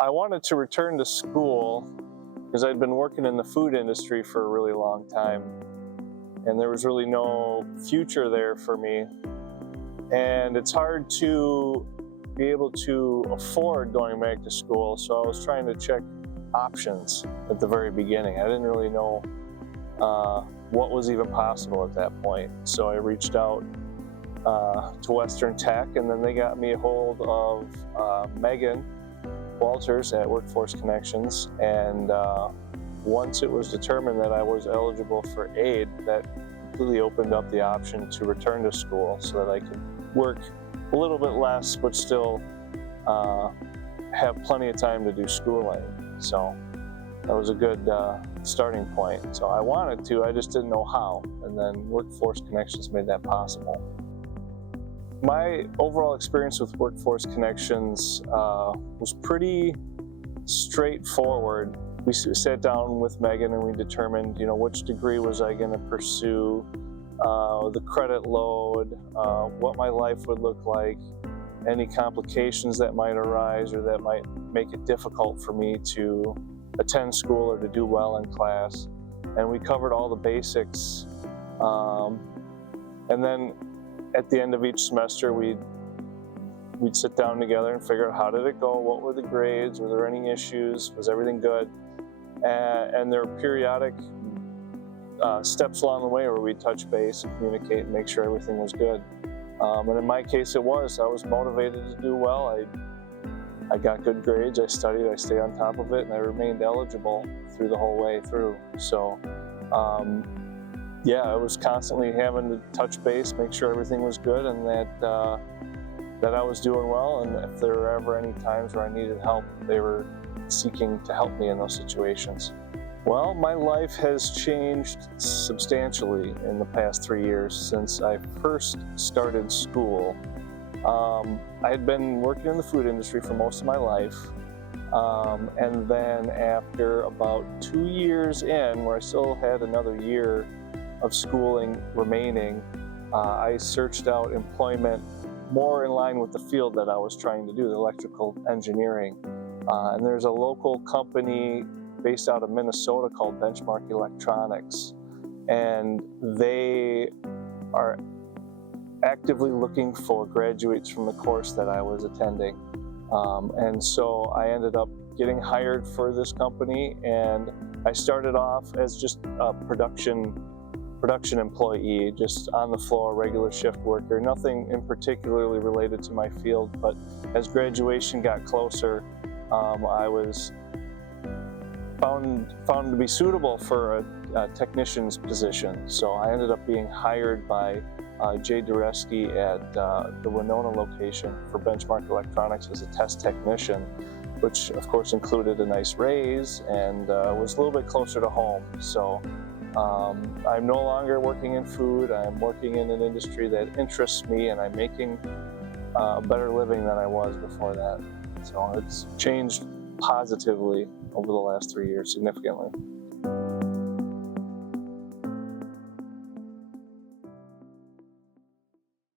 I wanted to return to school because I'd been working in the food industry for a really long time, and there was really no future there for me. And it's hard to be able to afford going back to school, so I was trying to check options at the very beginning. I didn't really know what was even possible at that point. So I reached out to Western Tech, and then they got me a hold of Megan Walters at Workforce Connections, and once it was determined that I was eligible for aid, that completely opened up the option to return to school so that I could work a little bit less but still have plenty of time to do schooling. So that was a good starting point. So I wanted to, I just didn't know how, and then Workforce Connections made that possible. My overall experience with Workforce Connections was pretty straightforward. We sat down with Megan and we determined, which degree was I going to pursue, the credit load, what my life would look like, any complications that might arise or that might make it difficult for me to attend school or to do well in class. And we covered all the basics. And then at the end of each semester, we'd sit down together and figure out how did it go, what were the grades, were there any issues, was everything good? And there were periodic steps along the way where we'd touch base and communicate and make sure everything was good. And in my case I was motivated to do well. I got good grades, I studied, I stayed on top of it, and I remained eligible through the whole way through. So I was constantly having to touch base, make sure everything was good, and that I was doing well, and if there were ever any times where I needed help, they were seeking to help me in those situations. Well, my life has changed substantially in the past 3 years since I first started school. I had been working in the food industry for most of my life, and then after about 2 years in, where I still had another year of schooling remaining, I searched out employment more in line with the field that I was trying to do, the electrical engineering. And there's a local company based out of Minnesota called Benchmark Electronics, and they are actively looking for graduates from the course that I was attending. And so I ended up getting hired for this company, and I started off as just a production employee, just on the floor, regular shift worker, nothing in particularly related to my field. But as graduation got closer, I was found to be suitable for a technician's position. So I ended up being hired by Jay Dureski at the Winona location for Benchmark Electronics as a test technician, which of course included a nice raise and was a little bit closer to home. So I'm no longer working in food. I'm working in an industry that interests me, and I'm making a better living than I was before that. So it's changed positively over the last 3 years significantly.